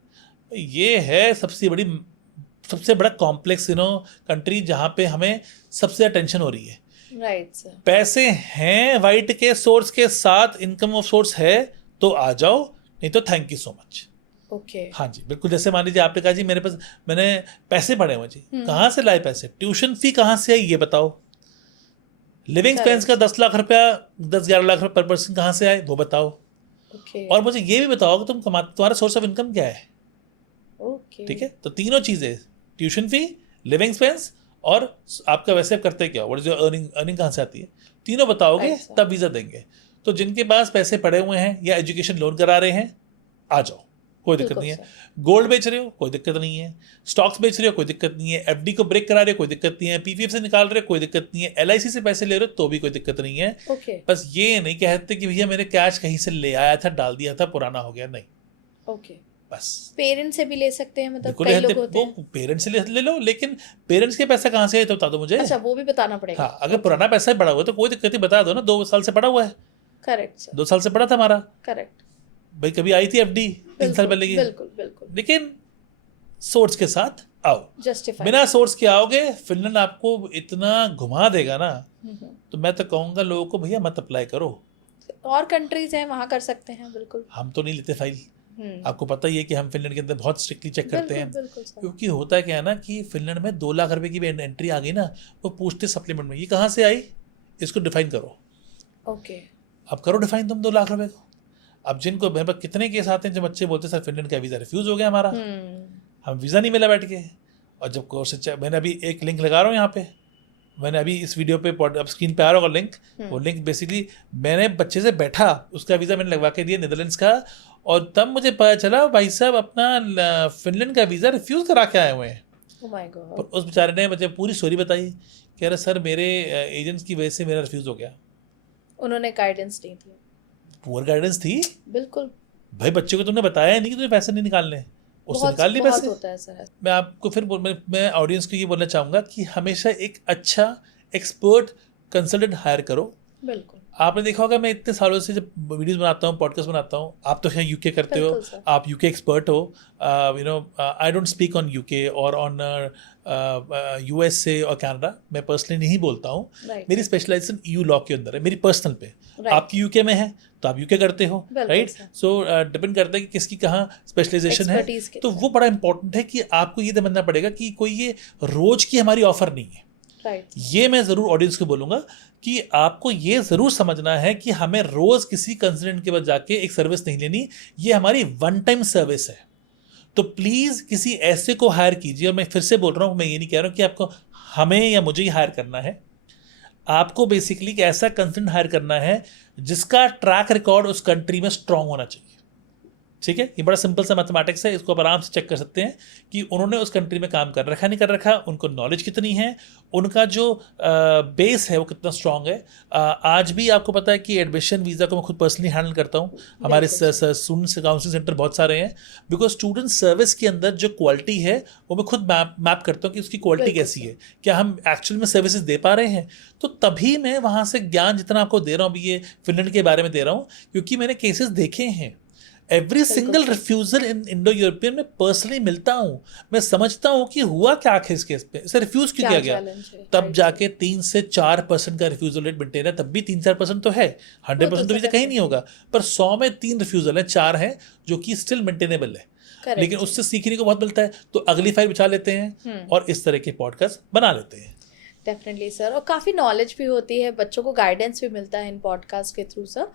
ये है सबसे बड़ा कॉम्प्लेक्स कंट्री जहाँ पे हमें सबसे अटेंशन हो रही है। Right sir. पैसे हैं वाइट के सोर्स के साथ, इनकम ऑफ सोर्स है तो आ जाओ, नहीं तो thank you so much. Okay. हाँ जी, बिल्कुल। जैसे मान लीजिए आपने कहा जी मेरे पास, मैंने पैसे पड़े हुए जी, कहाँ से लाए पैसे? ट्यूशन फी कहाँ से आई ये बताओ। लिविंग एक्सपेंस का 10 लाख रुपया, 10-11 लाख रुपये पर पर्सन कहाँ से आए वो बताओ। और मुझे ये भी बताओ कि तुम्हारा सोर्स ऑफ इनकम क्या है। ठीक है। तो तीनों चीजें, ट्यूशन फी, लिविंग एक्सपेंस और आपका वैसे करते क्या, व्हाट इज योर अर्निंग कहाँ से आती है, तीनों बताओगे तब वीज़ा देंगे। तो जिनके पास पैसे पड़े हुए हैं या एजुकेशन लोन करा रहे हैं, आ जाओ, कोई दिक्कत नहीं है। गोल्ड बेच रहे हो, कोई दिक्कत नहीं है। स्टॉक्स बेच रहे हो, कोई दिक्कत नहीं है। एफडी को ब्रेक करा रहे हो, कोई दिक्कत नहीं है। पीपीएफ से निकाल रहे हो, कोई दिक्कत नहीं है। एलआईसी से पैसे ले रहे हो तो भी कोई दिक्कत नहीं है। बस ये नहीं कहते कि भैया मेरे कैश कहीं से ले आया था, डाल दिया था, पुराना हो गया, नहीं। बस पेरेंट्स से भी ले सकते हैं, मतलब कई लोग होते हैं पेरेंट्स से ले लो, लेकिन पेरेंट्स के पैसा कहाँ से है तो बता दो मुझे। अच्छा, वो भी बताना पड़ेगा। हाँ, अगर पुराना पैसा पड़ा हुआ है तो कोई दिक्कत नहीं, बता दो ना, 2 साल से पड़ा हुआ है। Correct sir. 2 साल से पड़ा था हमारा। करेक्ट भाई, कभी आई थी एफडी 3 साल पहले की? बिल्कुल। लेकिन सोर्स के साथ आओ, बिना सोर्स के आओगे फिनलैंड आपको इतना घुमा देगा ना, तो मैं तो कहूँगा लोगों को भैया मत अप्लाई करो। और कंट्रीज हैं वहाँ कर सकते हैं। बिल्कुल। हम तो नहीं लेते फाइल, आपको पता ही है कि हम फिनलैंड के अंदर बहुत स्ट्रिक्टली चेक करते हैं। क्योंकि होता क्या है ना कि फिनलैंड में 2 लाख रुपए की भी एंट्री आ गई ना, वो पूछते सप्लीमेंट में ये कहाँ से आई, इसको डिफाइन करो। ओके। अब करो डिफाइन तुम 2 लाख रुपए को। अब जिनको मेरे पास कितने केस आते हैं जब बच्चे बोलते सर फिनलैंड का वीज़ा रिफ्यूज़ हो गया हमारा, हम वीज़ा नहीं मिला बैठ के। और जब कोर्स, मैंने अभी एक लिंक लगा रहा हूँ यहाँ पे, मैंने अभी इस वीडियो पे अब स्क्रीन पे आ रहा होगा लिंक, वो लिंक बेसिकली मैंने बच्चे से बैठा, उसका वीज़ा मैंने लगवा के दिया नीदरलैंड्स का, और तब मुझे पता चला भाई साहब अपना फिनलैंड का वीज़ा रिफ्यूज़ करा के आए हुए हैं। Oh my God. और उस बेचारे ने मुझे पूरी स्टोरी बताई, कह रहा सर मेरे एजेंट्स की वजह से मेरा रिफ्यूज़ हो गया। उन्होंने गाइडेंस नहीं दी, पुअर गाइडेंस थी। बिल्कुल भाई, बच्चे को तुमने बताया नहीं कि तुम्हें पैसे नहीं निकालने, उससे निकाल लिए पैसे। होता है सर। मैं आपको फिर मैं ऑडियंस को ये बोलना चाहूँगा कि हमेशा एक अच्छा एक्सपर्ट कंसल्टेंट हायर करो। बिल्कुल। आपने देखा होगा मैं इतने सालों से जब वीडियोस बनाता हूँ, पॉडकास्ट बनाता हूँ, आप तो यूके करते हो, आप यूके एक्सपर्ट हो, I don't speak on UK और ऑन यूएसए और कनाडा, मैं पर्सनली नहीं बोलता हूँ। मेरी स्पेशलाइजेशन ईयू लॉ के अंदर है, मेरी पर्सनल पे। आपकी यूके में है तो आप यूके करते हो, राइट। सो डिपेंड करता है कि किसकी कहाँ स्पेशलाइजेशन है। तो वो बड़ा इंपॉर्टेंट है कि आपको ये समझना पड़ेगा कि कोई ये रोज की हमारी ऑफर नहीं है। ये मैं ज़रूर ऑडियंस को बोलूँगा कि आपको ये ज़रूर समझना है कि हमें रोज़ किसी कंसल्टेंट के पास जाके एक सर्विस नहीं लेनी, ये हमारी वन टाइम सर्विस है। तो प्लीज़ किसी ऐसे को हायर कीजिए। और मैं फिर से बोल रहा हूँ, मैं ये नहीं कह रहा हूँ कि आपको हमें या मुझे ही हायर करना है, आपको बेसिकली एक ऐसा कंसल्टेंट हायर करना है जिसका ट्रैक रिकॉर्ड उस कंट्री में स्ट्रांग होना चाहिए। ठीक है, ये बड़ा सिंपल सा मैथमेटिक्स है, इसको आप आराम से चेक कर सकते हैं कि उन्होंने उस कंट्री में काम कर रखा नहीं कर रखा, उनको नॉलेज कितनी है, उनका जो बेस है वो कितना स्ट्रांग है। आज भी आपको पता है कि एडमिशन वीज़ा को मैं खुद पर्सनली हैंडल करता हूँ। हमारे स्टूडेंट्स काउंसलिंग सेंटर बहुत सारे हैं, बिकॉज स्टूडेंट सर्विस के अंदर जो क्वालिटी है वो मैं खुद मैप करता हूँ कि उसकी क्वालिटी कैसी है, क्या हम एक्चुअल में सर्विसेज दे पा रहे हैं। तो तभी मैं वहाँ से ज्ञान जितना आपको दे रहा हूँ, अभी ये फिनलैंड के बारे में दे रहा हूँ, क्योंकि मैंने केसेस देखे हैं every single refusal in Indo European में पर्सनली मिलता हूँ, मैं समझता हूँ कि हुआ क्या आखिर इस केस पे, इसे रिफ्यूज क्यों किया गया, तब जाके 3 से 4% का रिफ्यूजल रेट मेंटेन है, तब भी 3-4% तो है, 100% तो वीजा कहीं नहीं होगा, पर 100 में 3 रिफ्यूजल है, 4 है जो कि स्टिल मेंटेनेबल है। लेकिन उससे सीखने को बहुत मिलता है, तो अगली फाइल बिछा लेते हैं और इस तरह के पॉडकास्ट बना लेते हैं। डेफिनेटली सर, और काफ़ी नॉलेज भी होती है, बच्चों को गाइडेंस भी मिलता है इन पॉडकास्ट के थ्रू सर।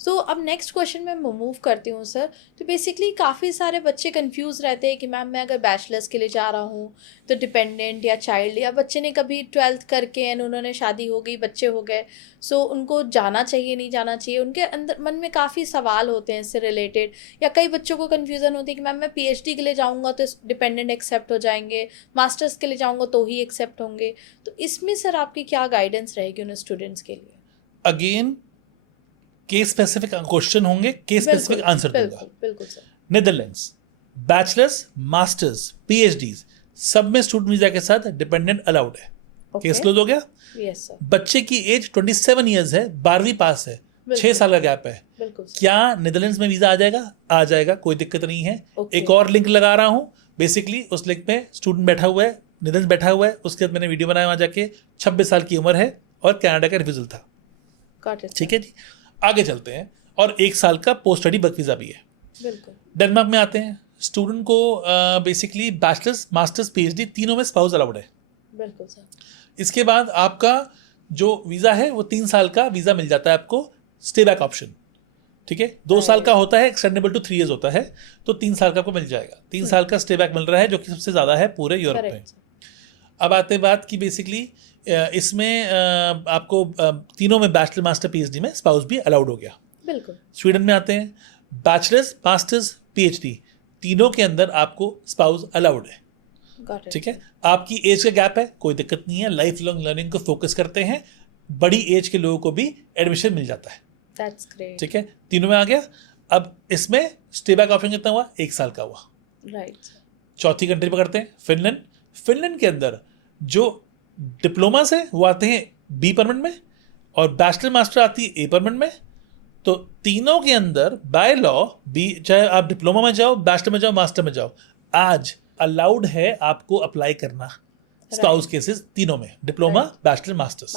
सो अब नेक्स्ट क्वेश्चन में मूव करती हूँ सर। तो बेसिकली काफ़ी सारे बच्चे कंफ्यूज रहते हैं कि मैम मैं अगर बैचलर्स के लिए जा रहा हूँ तो डिपेंडेंट या चाइल्ड, या बच्चे ने कभी 12th करके एंड उन्होंने शादी हो गई, बच्चे हो गए, सो उनको जाना चाहिए नहीं जाना चाहिए, उनके अंदर मन में काफ़ी सवाल होते हैं इससे रिलेटेड। या कई बच्चों को कन्फ्यूज़न होती है कि मैम मैं PhD के लिए जाऊँगा तो डिपेंडेंट एक्सेप्ट हो जाएंगे, मास्टर्स के लिए जाऊँगा तो ही एक्सेप्ट होंगे। तो इसमें सर आपकी क्या गाइडेंस रहेगी उन स्टूडेंट्स के लिए? अगेन केस स्पेसिफिक क्वेश्चन होंगे, केस स्पेसिफिक आंसर दूंगा। बिल्कुल sir. Netherlands bachelors, masters, PhDs सब में स्टूडेंट वीजा के साथ डिपेंडेंट अलाउड है। केस क्लोज हो गया। Yes sir. बच्चे की एज 27 ईयर्स है, 12वीं पास है, 6 साल का गैप है, क्या नेदरलैंड्स में वीजा आ जाएगा? आ जाएगा, कोई दिक्कत नहीं है। एक और लिंक लगा रहा हूँ, बेसिकली उस लिंक में स्टूडेंट बैठा हुआ है, नेदरलैंड्स बैठा हुआ है, उसके बाद मैंने वीडियो बनाया वहाँ जाके, 26 साल की उम्र है और कनाडा का रिफ्यूजल था। ठीक है जी, आगे चलते हैं। और 1 साल का पोस्ट स्टडी वर्क वीजा भी है। बिल्कुल। डेनमार्क में आते हैं, स्टूडेंट को बेसिकली बैचलर्स, मास्टर्स, PhD तीनों में स्पाउस अलाउड है। बिल्कुल सर। इसके बाद आपका जो वीज़ा है वो 3 साल का वीज़ा मिल जाता है आपको, स्टे बैक ऑप्शन। ठीक है, 2 साल का होता है, एक्सटेंडेबल टू 3 years होता है, तो 3 साल का आपको मिल जाएगा। 3 साल का स्टे बैक मिल रहा है, जो कि सबसे ज़्यादा है पूरे यूरोप में। अब आते बात कि बेसिकली इसमें आपको तीनों में बैचलर, मास्टर, PhD में स्पाउस भी अलाउड हो गया। बिल्कुल। स्वीडन में आते हैं, बैचलर्स, मास्टर्स, PhD तीनों के अंदर आपको स्पाउस अलाउड है। ठीक है, आपकी एज का गैप है, कोई दिक्कत नहीं है, लाइफ लॉन्ग लर्निंग को फोकस करते हैं, बड़ी एज के लोगों को भी एडमिशन मिल जाता है। That's great. ठीक है, तीनों में आ गया। अब इसमें स्टे बैक ऑप्शन कितना हुआ? 1 साल का हुआ। राइट। चौथी कंट्री पकड़ते हैं, फिनलैंड। फिनलैंड के अंदर जो डिप्लोमास है वो आते हैं B परमानेंट में, और बैचलर, मास्टर आती है A परमानेंट में। तो तीनों के अंदर बाय लॉ B, चाहे आप डिप्लोमा में जाओ, बैचलर में जाओ, मास्टर में जाओ, आज अलाउड है आपको अप्लाई करना स्पाउस केसेस तीनों में, diploma, bachelor, masters.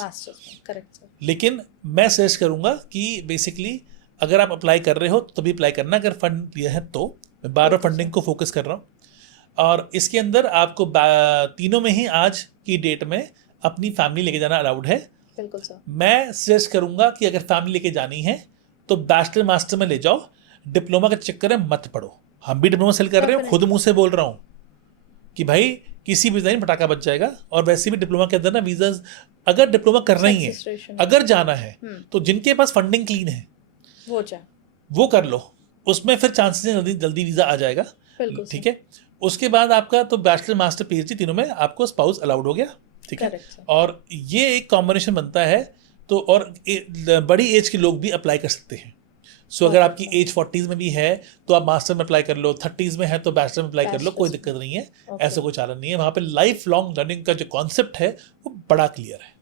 Correct sir. लेकिन मैं सजेस्ट करूंगा कि बेसिकली अगर आप अप्लाई कर रहे हो तो तभी अप्लाई करना, अगर फंड दिया है तो। मैं बार बार फंडिंग को फोकस कर रहा हूँ। और इसके अंदर आपको तीनों में ही आज की डेट में अपनी फैमिली लेके जाना अलाउड है। बिल्कुल सर। मैं सजेस्ट करूंगा कि अगर फैमिली लेके जानी है तो बैचलर, मास्टर में ले जाओ, डिप्लोमा का चक्कर में मत पड़ो। हम भी डिप्लोमा सेल कर रहे हो, खुद मुंह से बोल रहा हूँ कि भाई किसी भी टाइम पटाखा बच जाएगा। और वैसे भी डिप्लोमा के अंदर ना वीजा, अगर डिप्लोमा करना ही है, अगर जाना है, तो जिनके पास फंडिंग क्लीन है वो कर लो, उसमें फिर चांसेस जल्दी जल्दी वीजा आ जाएगा। ठीक है, उसके बाद आपका तो बैचलर, मास्टर, PhD तीनों में आपको स्पाउस अलाउड हो गया। ठीक है, और ये एक कॉम्बिनेशन बनता है। तो और बड़ी एज के लोग भी अप्लाई कर सकते हैं। सो अगर आपकी एज 40s में भी है तो आप मास्टर में अप्लाई कर लो, 30s में है तो बैचलर में अप्लाई कर लो, कोई दिक्कत नहीं है। ऐसा कोई चालन नहीं है। वहाँ पे लाइफ लॉन्ग लर्निंग का जो कॉन्सेप्ट है वो बड़ा क्लियर है।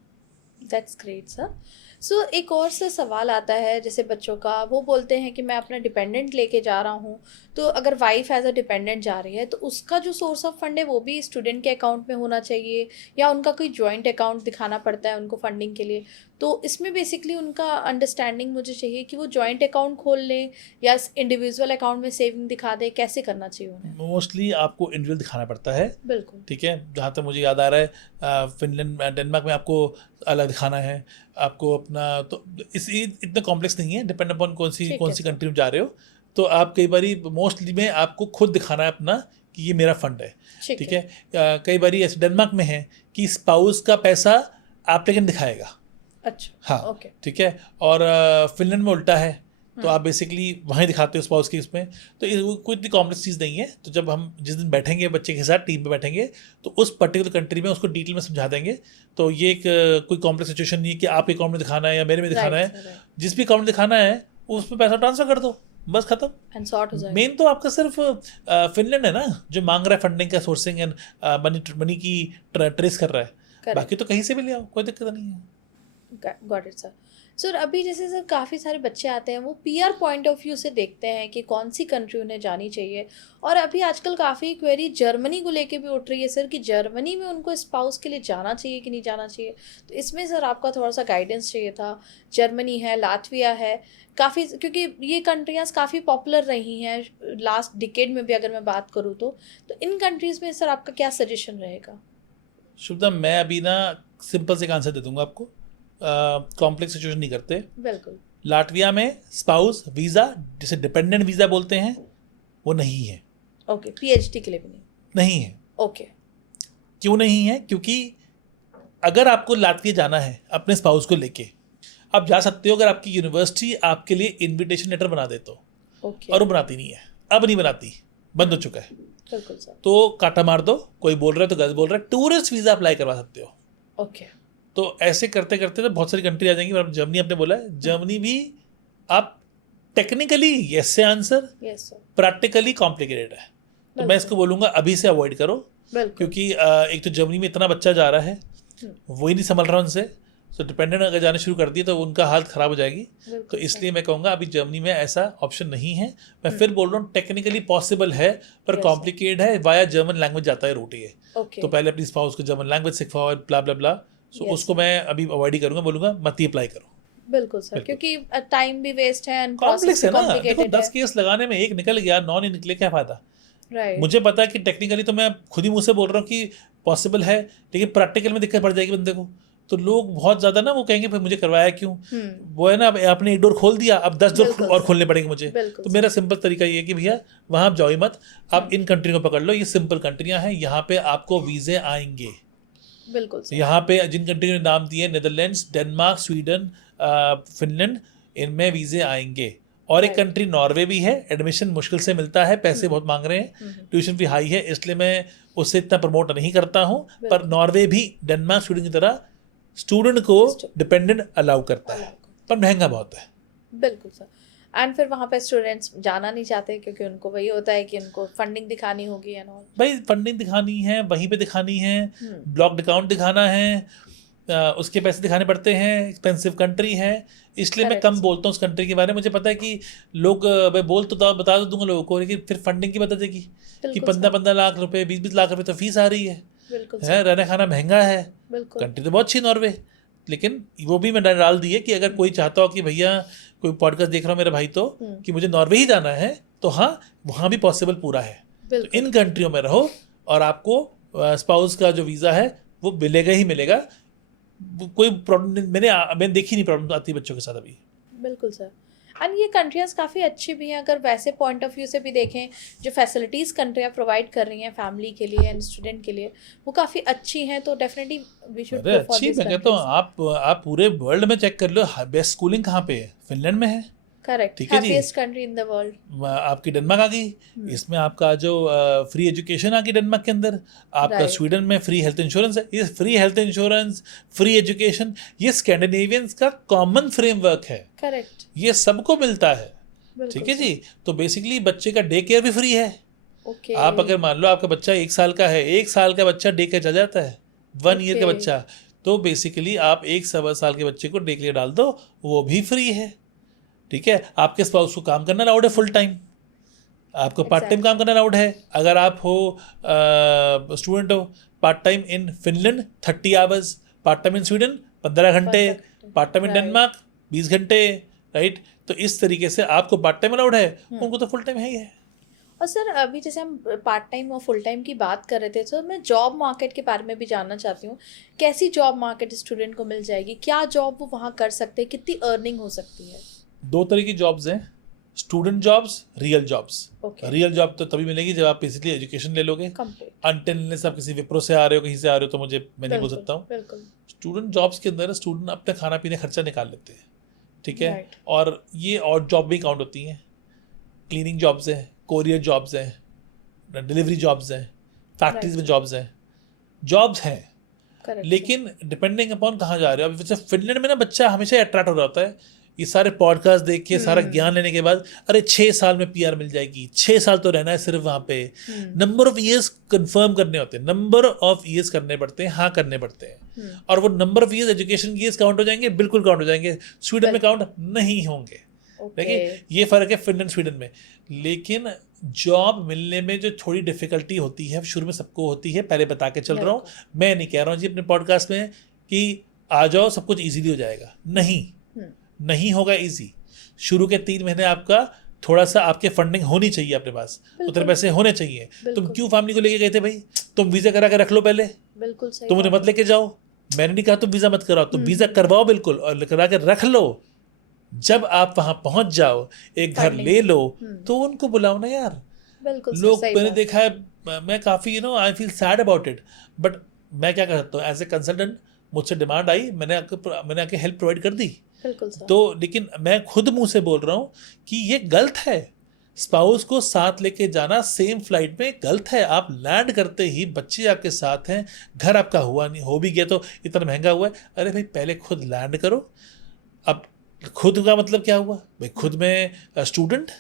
That's great sir. सो एक और से सवाल आता है जैसे बच्चों का, वो बोलते हैं कि मैं अपना डिपेंडेंट लेके जा रहा हूँ, तो अगर वाइफ एज अ डिपेंडेंट जा रही है तो उसका जो सोर्स ऑफ फंड है वो भी स्टूडेंट के अकाउंट में होना चाहिए, या उनका कोई जॉइंट अकाउंट दिखाना पड़ता है उनको फंडिंग के लिए? तो इसमें बेसिकली उनका अंडरस्टैंडिंग मुझे चाहिए कि वो जॉइंट अकाउंट खोल लें या इंडिविजुअल अकाउंट में सेविंग दिखा दे, कैसे करना चाहिए उन्हें? मोस्टली आपको इंडिविजुअल दिखाना पड़ता है। बिल्कुल। ठीक है, जहाँ तक मुझे याद आ रहा है फिनलैंड, डेनमार्क में आपको अलग दिखाना है आपको अपना। तो इस इतना कॉम्प्लेक्स नहीं है, डिपेंड अपॉन कौन सी कंट्री में जा रहे हो। तो आप कई बारी मोस्टली में आपको खुद दिखाना है अपना कि ये मेरा फंड है। ठीक है, कई बारी ऐसे डेनमार्क में है कि स्पाउस का पैसा एप्लीकेंट दिखाएगा। अच्छा, हाँ, ओके। ठीक है, और फिनलैंड में उल्टा है, तो आप बेसिकली वहीं दिखाते हो स्पाउस के इसमें। तो कोई इतनी कॉम्प्लेक्स चीज़ नहीं है। तो जब हम जिस दिन बैठेंगे बच्चे के साथ टीम में बैठेंगे तो उस पर्टिकुलर कंट्री में उसको डिटेल में समझा देंगे। तो ये एक कोई कॉम्प्लेक्स सिचुएशन नहीं है कि आपके अकाउंट में दिखाना है या मेरे में दिखाना है। जिस भी अकाउंट में दिखाना है उसमें पैसा ट्रांसफर कर दो, बस खत्म, एंड सॉर्ट हो जाएगा। मेन तो आपका सिर्फ फिनलैंड है ना जो मांग रहा है फंडिंग का, सोर्सिंग एंड मनी की ट्रेस कर रहा है। बाकी तो कहीं से भी ले आओ, कोई दिक्कत नहीं है। Got it sir. सर अभी जैसे सर काफ़ी सारे बच्चे आते हैं, वो पीआर पॉइंट ऑफ व्यू से देखते हैं कि कौन सी कंट्री उन्हें जानी चाहिए. और अभी आजकल काफ़ी क्वेरी जर्मनी को लेके भी उठ रही है सर कि जर्मनी में उनको स्पाउस के लिए जाना चाहिए कि नहीं जाना चाहिए. तो इसमें सर आपका थोड़ा सा गाइडेंस चाहिए था. जर्मनी है, लातविया है, काफ़ी, क्योंकि ये कंट्रियाँ काफ़ी पॉपुलर रही हैं लास्ट डिकेड में भी अगर मैं बात करूँ तो इन कंट्रीज़ में सर आपका क्या सजेशन रहेगा? शुभदा, मैं अभी ना सिंपल से एक आंसर दे दूंगा आपको. कॉम्प्लेक्स सिचुएशन नहीं करते. बिल्कुल. लाटविया में स्पाउस वीज़ा, जिसे डिपेंडेंट वीज़ा बोलते हैं, वो नहीं है. ओके. पीएचडी के लिए भी नहीं है. ओके. क्यों नहीं है? क्योंकि अगर आपको लाटविया जाना है अपने स्पाउस को लेके, आप जा सकते हो अगर आपकी यूनिवर्सिटी आपके लिए इनविटेशन लेटर बना दे तो. ओके. और वो बनाती नहीं है, अब नहीं बनाती, बंद हो चुका है. बिल्कुल सर. तो काटा मार दो. कोई बोल रहा है तो गलत बोल रहा है. टूरिस्ट वीज़ा अप्लाई करवा सकते हो. ओके. तो ऐसे करते करते तो बहुत सारी कंट्री आ जाएंगी. पर जर्मनी आपने बोला है, जर्मनी भी आप टेक्निकली यस से answer, yes sir. Practically complicated है. तो मैं इसको बोलूँगा अभी से अवॉइड करो. बिल्कुल. क्योंकि एक तो जर्मनी में इतना बच्चा जा रहा है, वही नहीं संभल रहा उनसे. तो डिपेंडेंट अगर जाने शुरू कर दिए तो उनका हालत ख़राब हो जाएगी. तो इसलिए मैं कहूँगा अभी जर्मनी में ऐसा ऑप्शन नहीं है. मैं फिर बोल रहा हूँ टेक्निकली पॉसिबल है पर कॉम्प्लिकेटेड है. वाया जर्मन लैंग्वेज जाता है रूट ये. तो पहले अपनी स्पाउस को जर्मन लैंग्वेज सिखाओ, ब्ला ब्ला ब्ला. सो उसको मैं अभी अवॉइड ही करूँगा. बोलूँगा मत ही अप्लाई करो. बिल्कुल सर. क्योंकि टाइम भी वेस्ट है एंड कॉम्प्लेक्स है ना. देखो 10 केस लगाने में एक निकल गया, 9 नहीं निकले, क्या फ़ायदा. राइट. मुझे पता है कि टेक्निकली तो मैं खुद ही मुँह से बोल रहा हूँ कि पॉसिबल है, लेकिन प्रैक्टिकल में दिक्कत पड़ जाएगी बंदे को. तो लोग बहुत ज़्यादा ना वो कहेंगे फिर मुझे करवाया क्यों. वो है ना, अब आपने एक डोर खोल दिया, अब 10 डोर और खोलने पड़ेंगे मुझे. तो मेरा सिंपल तरीका ये है कि भैया वहाँ आप जाओ ही मत. आप इन कंट्री को पकड़ लो. ये सिंपल कंट्रियाँ हैं, यहाँ पे आपको वीज़े आएंगे. बिल्कुल. यहाँ पे जिन कंट्री ने नाम दिए, नीदरलैंड्स, डेनमार्क, स्वीडन, फिनलैंड, इनमें वीज़े आएंगे. और एक कंट्री नॉर्वे भी है. एडमिशन मुश्किल से मिलता है, पैसे बहुत मांग रहे हैं, ट्यूशन फी हाई है, इसलिए मैं उससे इतना प्रमोट नहीं करता हूँ. पर नॉर्वे भी डेनमार्क, स्वीडन की तरह स्टूडेंट को डिपेंडेंट अलाउ करता है, पर महंगा बहुत है. बिल्कुल सर. एंड फिर वहाँ पे स्टूडेंट्स जाना नहीं चाहते क्योंकि उनको वही होता है कि उनको फंडिंग दिखानी होगी एंड ऑल. भाई फंडिंग दिखानी है, वहीं पे दिखानी है, ब्लॉक्ड अकाउंट दिखाना है, उसके पैसे दिखाने पड़ते हैं. एक्सपेंसिव कंट्री है, इसलिए मैं कम बोलता हूँ उस कंट्री के बारे में. मुझे पता है कि लोग भाई बोल तो बता दूंगा लोगों को, लेकिन फिर फंडिंग की बता देगी कि 15-15 लाख रुपए, 20-20 लाख रुपए तो फीस आ रही है. रहना खाना महंगा है. कंट्री तो बहुत अच्छी नॉर्वे, लेकिन वो भी मैंने डाल दी है कि अगर कोई चाहता हो कि भैया कोई पॉडकास्ट देख रहा हो मेरा भाई तो कि मुझे नॉर्वे ही जाना है, तो हाँ वहाँ भी पॉसिबल पूरा है. तो इन कंट्रियों में रहो और आपको स्पाउस का जो वीज़ा है वो मिलेगा ही मिलेगा. कोई प्रॉब्लम मैंने देखी नहीं प्रॉब्लम आती बच्चों के साथ अभी. बिल्कुल सर. एंड ये कंट्रियाँ काफ़ी अच्छी भी हैं अगर वैसे पॉइंट ऑफ व्यू से भी देखें. जो फैसिलिटीज़ कंट्रियाँ प्रोवाइड कर रही हैं फैमिली के लिए एंड स्टूडेंट के लिए, वो काफ़ी अच्छी हैं. तो definitely we should go for this. मैं कहता हूँ आप पूरे वर्ल्ड में चेक कर लो, बेस्ट स्कूलिंग कहाँ पे है. फिनलैंड में है. करेक्ट. ठीक है जी. Happiest country in the world. आपकी डेनमार्क आ गई. इसमें आपका जो फ्री एजुकेशन आ गई डेनमार्क के अंदर. आपका स्वीडन में फ्री हेल्थ इंश्योरेंस है. ये free health insurance, free education, ये स्कैंडिनेवियंस का कॉमन फ्रेमवर्क है. करेक्ट. ये सबको मिलता है. ठीक है जी. तो बेसिकली बच्चे का डे केयर भी फ्री है. आप अगर मान लो आपका बच्चा 1 साल का है, 1 साल का बच्चा डे केयर चल जाता है. 1 ईयर का बच्चा, तो बेसिकली आप 1 साल के बच्चे को डे केयर डाल दो, वो भी फ्री है. ठीक है. आपके स्पाउस को काम करना अलाउड है फुल टाइम. आपको पार्ट टाइम काम करना अलाउड है. अगर आप हो स्टूडेंट हो, part time in Finland 30 hours, part time in Sweden 15 घंटे, पार्ट टाइम इन डेनमार्क 20 घंटे. राइट. तो इस तरीके से आपको पार्ट टाइम अलाउड है, उनको तो फुल टाइम है ही है. और सर अभी जैसे हम पार्ट टाइम और फुल टाइम की बात कर रहे थे, तो मैं जॉब मार्केट के बारे में भी जानना चाहती हूँ. कैसी जॉब मार्केट स्टूडेंट को मिल जाएगी? क्या जॉब वो वहाँ कर सकते हैं? कितनी अर्निंग हो सकती है? 2 तरह की जॉब्स हैं. Student jobs, real jobs. Real job तो तभी मिलेगी जब आप बेसिकली एजुकेशन ले लोगे. अनटिल आप किसी विप्रो से आ रहे हो, कहीं से आ रहे हो, तो मैं नहीं बोल सकता हूँ. स्टूडेंट जॉब्स के अंदर स्टूडेंट अपने खाना पीने खर्चा निकाल लेते हैं. ठीक है. और ये और जॉब भी काउंट होती हैं. क्लीनिंग जॉब्स हैं, कोरियर जॉब्स हैं, डिलीवरी जॉब्स हैं, फैक्ट्रीज में जॉब्स हैं. जॉब्स हैं, लेकिन डिपेंडिंग अपॉन कहाँ जा रहे हो. अब जैसे फिनलैंड में ना बच्चा हमेशा अट्रैक्ट हो रहा होता है ये सारे पॉडकास्ट देख के सारा ज्ञान लेने के बाद अरे 6 साल में पीआर मिल जाएगी, 6 साल तो रहना है सिर्फ वहाँ पे, नंबर ऑफ ईयर्स कंफर्म करने होते हैं, नंबर ऑफ ईयर्स करने पड़ते हैं, हाँ करने पड़ते हैं, और वो नंबर ऑफ ईयर्स एजुकेशन की ईयर्स काउंट हो जाएंगे, बिल्कुल काउंट हो जाएंगे, स्वीडन में काउंट नहीं होंगे। देखिए ये फर्क है फिनलैंड स्वीडन में। लेकिन जॉब मिलने में जो थोड़ी डिफिकल्टी होती है शुरू में सबको होती है, पहले बता के चल रहा हूँ, मैं नहीं कह रहा हूँ जी अपने पॉडकास्ट में कि आ जाओ सब कुछ इजीली हो जाएगा, नहीं होगा इजी। शुरू के 3 महीने आपका थोड़ा सा आपके फंडिंग होनी चाहिए, अपने पास उतने पैसे होने चाहिए। तुम क्यों फैमिली को लेके गए थे भाई? तुम वीजा करा के रख लो पहले, बिल्कुल सही, तुम उन्हें मत लेके जाओ, मैंने नहीं कहा तुम वीजा मत कराओ, तुम वीजा करवाओ बिल्कुल और करा के रख लो। जब आप वहां पहुंच जाओ, एक घर ले लो, तो उनको बुलाओ ना यार। लोग मैंने देखा है, मैं काफ़ी I feel sad about it, but मैं क्या कर सकता हूँ एज ए कंसल्टेंट, मुझसे डिमांड आई, मैंने आके हेल्प प्रोवाइड कर दी। तो लेकिन मैं खुद मुंह से बोल रहा हूँ कि ये गलत है, स्पाउस को साथ लेके जाना सेम फ्लाइट में गलत है। आप लैंड करते ही बच्चे आपके साथ हैं, घर आपका हुआ नहीं, हो भी गया तो इतना महंगा हुआ है, अरे भाई पहले खुद लैंड करो। अब खुद का मतलब क्या हुआ भाई? खुद में स्टूडेंट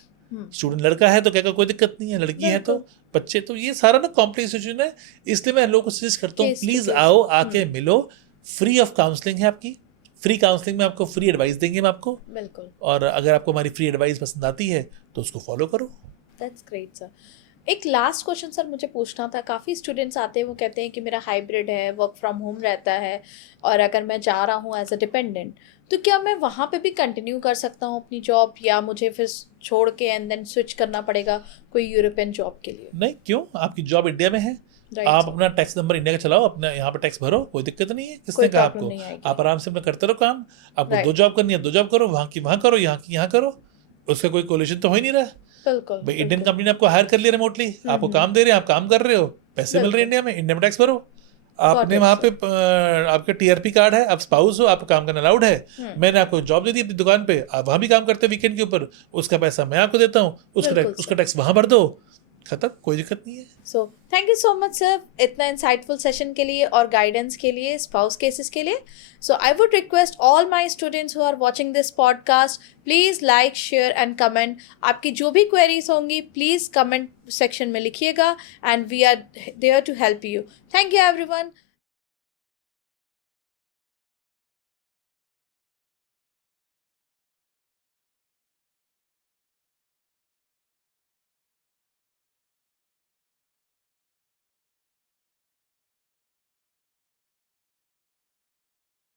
लड़का है तो क्या कोई दिक्कत नहीं है, लड़की है तो बच्चे, तो ये सारा ना कॉम्प्लेक्स सिचुएशन है। इसलिए मैं लोगों को सजेस्ट करता हूँ प्लीज आओ, आके मिलो, फ्री ऑफ काउंसलिंग है आपकी, फ्री काउंसलिंग में आपको फ्री एडवाइस देंगे हम आपको, बिल्कुल। और अगर आपको हमारी फ्री एडवाइस पसंद आती है तो उसको फॉलो करो। That's great sir. एक लास्ट क्वेश्चन सर मुझे पूछना था, काफ़ी स्टूडेंट्स आते हैं वो कहते हैं कि मेरा हाइब्रिड है, वर्क फ्रॉम होम रहता है, और अगर मैं जा रहा हूँ एज अ डिपेंडेंट तो क्या मैं वहाँ पे भी कंटिन्यू कर सकता हूँ अपनी जॉब, या मुझे फिर छोड़ के एंड देन स्विच करना पड़ेगा कोई यूरोपियन जॉब के लिए? नहीं, क्यों, आपकी जॉब इंडिया में है, आप अपना टैक्स नंबर इंडिया का चलाओ, अपना यहाँ पे टैक्स भरो, कोई दिक्कत नहीं है। किसने कहा आपको? आप आराम से अपना करते रहो काम, आपको 2 जॉब करनी है 2 जॉब करो, वहाँ की वहाँ करो, यहाँ की यहाँ करो, उसका कोई कोलिशन तो हो ही नहीं रहा। बिल्कुल भाई इंडियन कंपनी ने आपको हायर कर लिया रिमोटली, आपको काम दे रहे हैं, आप काम कर रहे हो, पैसे मिल रहे हैं इंडिया में टैक्स भरो। आपने वहाँ पे आपके टीआरपी कार्ड है, आप स्पाउस हो, आपको काम करना अलाउड है, मैंने आपको जॉब दे दी अपनी दुकान पे, आप वहाँ भी काम करते हैं वीकेंड के ऊपर, उसका पैसा मैं आपको देता हूँ, उसका टैक्स वहाँ भर दो, खत्म, कोई दिक्कत नहीं है। So thank you so much sir इतना इंसाइटफुल सेशन के लिए और गाइडेंस के लिए स्पाउस केसेस के लिए। So I would request all my students who are watching this podcast, please like share and comment. आपकी जो भी क्वेरीज होंगी प्लीज़ कमेंट सेक्शन में लिखिएगा, and we are there to help you. Thank you everyone.